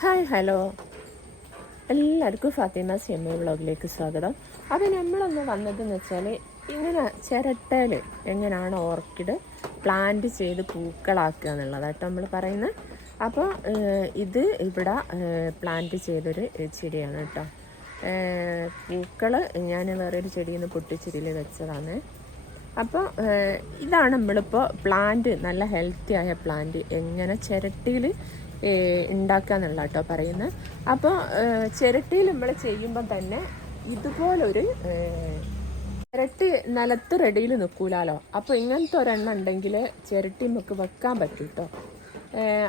Hi hello. എല്ലാവർക്കും ഫാത്തിമ സിയമ്മ വ്ളോഗിലേക്ക് സ്വാഗതം. അപ്പോൾ നമ്മളൊന്ന് വന്നതെന്ന് വെച്ചാൽ ഇങ്ങനെ ചിരട്ടയിൽ എങ്ങനെയാണ് ഓർക്കിഡ് പ്ലാന്റ് ചെയ്ത് പൂക്കളാക്കുക എന്നുള്ളതായിട്ട് നമ്മൾ പറയുന്നത് അപ്പോൾ ഇത് ഇവിടെ പ്ലാന്റ് ചെയ്തൊരു ചെടിയാണ് കേട്ടോ പൂക്കൾ ഞാൻ വേറൊരു ചെടിയിൽ നിന്ന് പൊട്ടിച്ചെടിയിൽ വെച്ചതാണ്. അപ്പോൾ ഇതാണ് നമ്മളിപ്പോൾ പ്ലാന്റ് നല്ല ഹെൽത്തി ആയ പ്ലാന്റ്. എങ്ങനെ ചിരട്ടിയിൽ ഉണ്ടാക്കുക എന്നുള്ള കേട്ടോ പറയുന്നത് അപ്പോൾ ചിരട്ടിയിൽ നമ്മൾ ചെയ്യുമ്പോൾ തന്നെ ഇതുപോലൊരു ചിരട്ടി നിലത്ത് റെഡിയിൽ നിൽക്കൂലാലോ അപ്പോൾ ഇങ്ങനത്തെ ഒരെണ്ണം ഉണ്ടെങ്കിൽ ചിരട്ടി നമുക്ക് വെക്കാൻ പറ്റും കേട്ടോ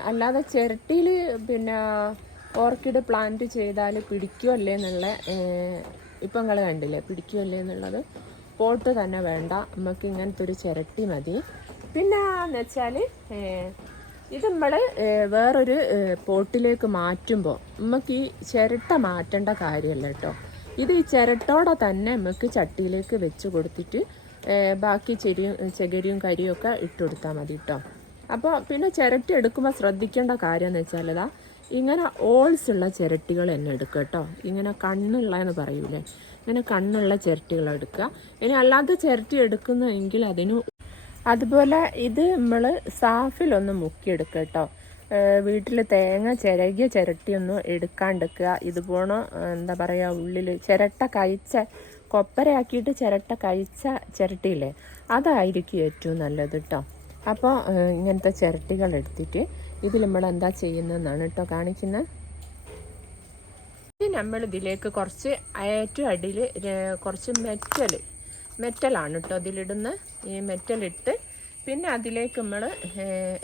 അല്ലാതെ ചിരട്ടിയിൽ പിന്നെ ഓർക്കിഡ് പ്ലാന്റ് ചെയ്താൽ പിടിക്കുമല്ലേ എന്നുള്ള ഇപ്പം നിങ്ങൾ കണ്ടില്ലേ പിടിക്കുമല്ലേ എന്നുള്ളത് പോട്ട് തന്നെ വേണ്ട. നമുക്ക് ഇങ്ങനത്തെ ഒരു ചിരട്ടി മതി. പിന്നെ എന്ന് വെച്ചാൽ ഇത് നമ്മൾ വേറൊരു പോട്ടിലേക്ക് മാറ്റുമ്പോൾ നമുക്ക് ഈ ചിരട്ട മാറ്റേണ്ട കാര്യമല്ല കേട്ടോ ഇത് ഈ ചിരട്ടോടെ തന്നെ നമുക്ക് ചട്ടിയിലേക്ക് വെച്ച് കൊടുത്തിട്ട് ബാക്കി ചെരിയും ചകരിയും കരിയും ഒക്കെ ഇട്ട് കൊടുത്താൽ മതി കേട്ടോ അപ്പോൾ പിന്നെ ചിരട്ടി എടുക്കുമ്പോൾ ശ്രദ്ധിക്കേണ്ട കാര്യം എന്ന് വെച്ചാൽ ഇങ്ങനെ ഓൾസ് ഉള്ള ചിരട്ടികൾ തന്നെ എടുക്കുക കേട്ടോ ഇങ്ങനെ കണ്ണുള്ള എന്ന് പറയൂലേ? ഇങ്ങനെ കണ്ണുള്ള ചിരട്ടികൾ എടുക്കുക. ഇനി അല്ലാത്ത ചിരട്ടി എടുക്കുന്നെങ്കിൽ അതിന് അതുപോലെ ഇത് നമ്മൾ സാഫിലൊന്ന് മുക്കിയെടുക്കുക കേട്ടോ വീട്ടിൽ തേങ്ങ ചിരകിയ ചിരട്ടിയൊന്നും എടുക്കാണ്ടിരിക്കുക ഇതുപോണ എന്താ പറയുക ഉള്ളിൽ ചിരട്ട കഴിച്ച കൊപ്പരയാക്കിയിട്ട് ചിരട്ട കഴിച്ച ചിരട്ടിയില്ലേ അതായിരിക്കും ഏറ്റവും നല്ലത് കേട്ടോ അപ്പോൾ ഇങ്ങനത്തെ ചിരട്ടികൾ എടുത്തിട്ട് ഇതിൽ നമ്മൾ എന്താ ചെയ്യുന്നതെന്നാണ് കേട്ടോ കാണിക്കുന്നത് നമ്മൾ ഇതിലേക്ക് കുറച്ച് ഏറ്റവും അടിയിൽ കുറച്ച് മെറ്റൽ മെറ്റലാണ് കേട്ടോ അതിലിടുന്ന. ഈ മെറ്റലിട്ട് പിന്നെ അതിലേക്ക് നമ്മൾ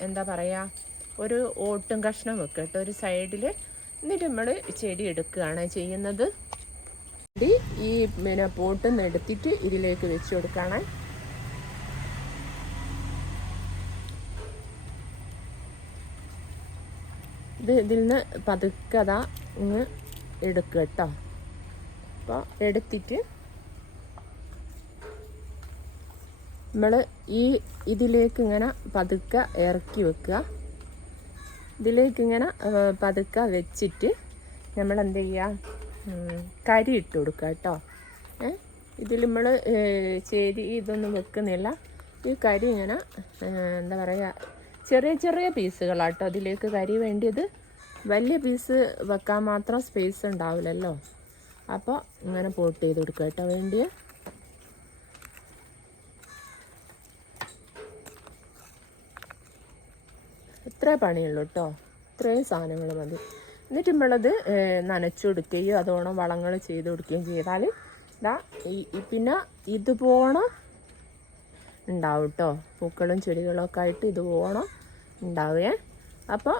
എന്താ പറയുക ഒരു ഓട്ടും കഷ്ണം വെക്കുക കേട്ടോ ഒരു സൈഡിൽ എന്നിട്ട് നമ്മൾ ചെടി എടുക്കുകയാണ് ചെയ്യുന്നത്. ചെടി ഈ പിന്നെ നിന്ന് എടുത്തിട്ട് ഇതിലേക്ക് വെച്ച് കൊടുക്കുകയാണ് ഇത് ഇതിൽ നിന്ന് പതുക്കതാ ഇങ്ങ് എടുക്കുക കേട്ടോ അപ്പോൾ എടുത്തിട്ട് നമ്മൾ ഈ ഇതിലേക്ക് ഇങ്ങനെ പതുക്കെ ഇറക്കി വെക്കുക. ഇതിലേക്ക് ഇങ്ങനെ പതുക്കെ വെച്ചിട്ട് നമ്മൾ എന്ത് ചെയ്യുക കരി ഇട്ട് കൊടുക്കുക കേട്ടോ. ഇതിൽ നമ്മൾ ചേരി ഇതൊന്നും വെക്കുന്നില്ല. ഈ കരി ഇങ്ങനെ എന്താ പറയുക ചെറിയ ചെറിയ പീസുകളാട്ടോ അതിലേക്ക് കരി വേണ്ടിയത്. വലിയ പീസ് വെക്കാൻ മാത്രം സ്പേസ് ഉണ്ടാവില്ലല്ലോ. അപ്പോൾ ഇങ്ങനെ പോട്ട് ചെയ്ത് കൊടുക്കുക കേട്ടോ വേണ്ടിയ. ഇത്രേ പണിയുള്ളൂ കേട്ടോ ഇത്രയും സാധനങ്ങൾ മതി. എന്നിട്ട് നമ്മളത് നനച്ചു കൊടുക്കുകയോ അതോണം വളങ്ങൾ ചെയ്ത് കൊടുക്കുകയും ചെയ്താൽ ഇതാ ഈ പിന്നെ ഇതുപോലെ ഉണ്ടാവും കേട്ടോ പൂക്കളും ചെടികളും ഒക്കെ ആയിട്ട് ഇതുപോലെ ഉണ്ടാവുകയെ. അപ്പോൾ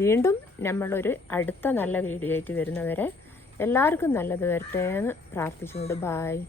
വീണ്ടും നമ്മളൊരു അടുത്ത നല്ല വീഡിയോ ആയിട്ട് വരുന്നവരെ എല്ലാവർക്കും നല്ലത് വരട്ടെ എന്ന് പ്രാർത്ഥിച്ചുകൊണ്ട് ബായ്